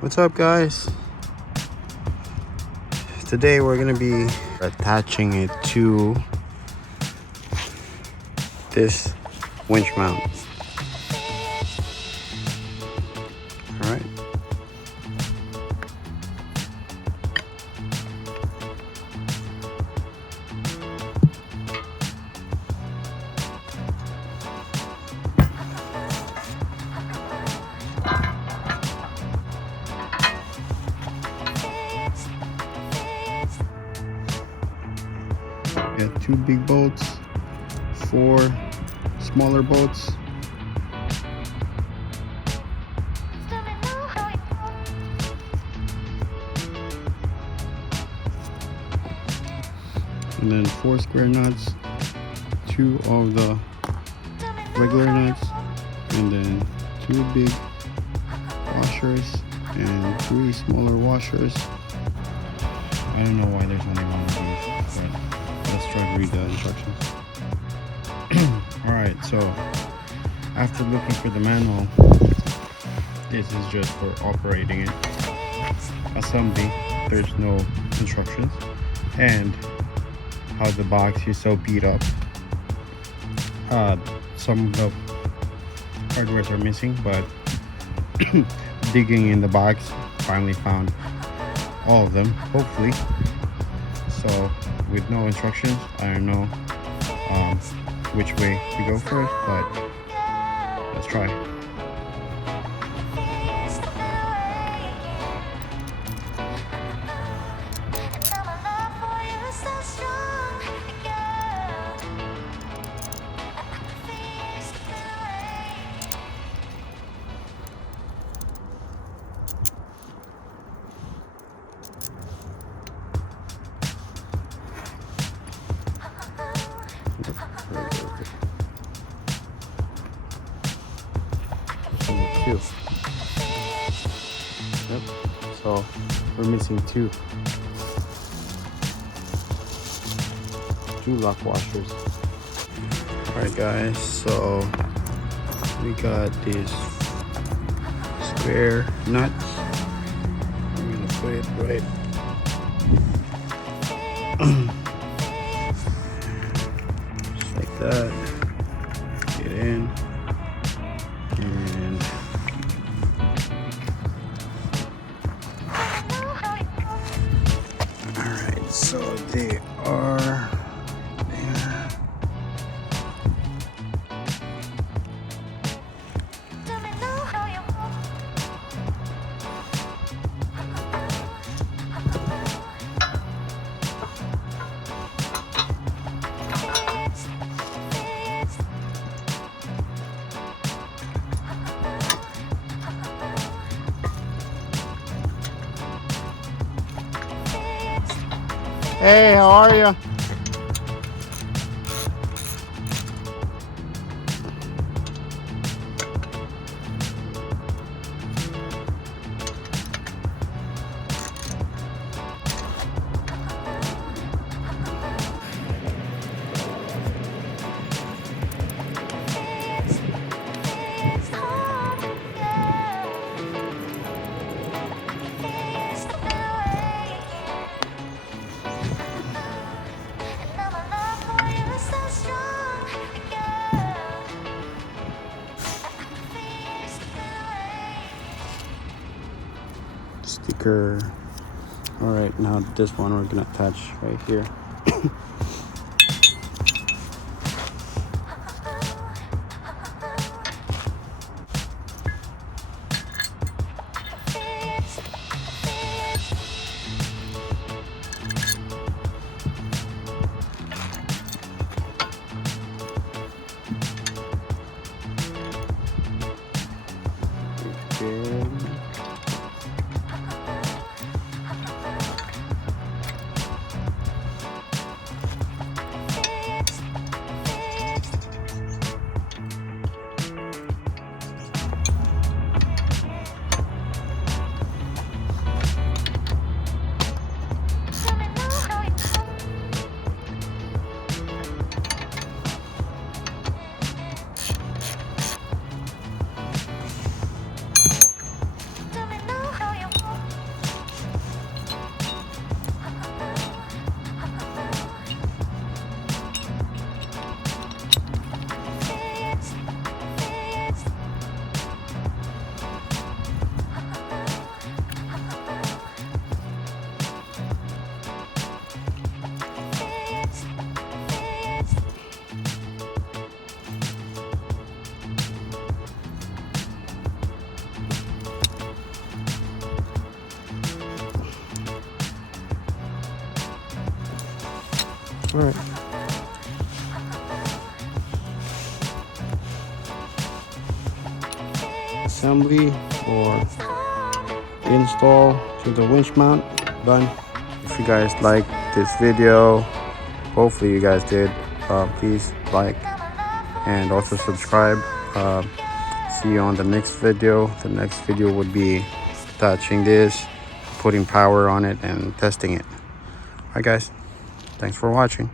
What's up, guys? Today we're gonna be attaching it to this winch mount. All right. Got 2 big bolts, 4 smaller bolts. And then 4 square nuts, 2 of the regular nuts, and then 2 big washers and 3 smaller washers. I don't know why there's only one of these, but let's try to read the instructions. Alright, so after looking for the manual, this is just for operating it. Assembly, there's no instructions. And how the box is so beat up. Some of the hardwares are missing, but digging in the box, finally found all of them, hopefully. So with no instructions, I don't know which way to go first, but let's try. Two. Yep. So we're missing 2 lock washers. Alright guys, so we got these square nuts. I'm gonna put it right just like that. Get in. And alright, so they are there. Hey, how are you? Sticker. All right, now this one we're gonna attach right here. Good. All right. Assembly or install to the winch mount done. If you guys like this video, hopefully you guys did, please like and also subscribe. See you on the next video. The next video would be attaching this, putting power on it, and testing it. All right guys, thanks for watching.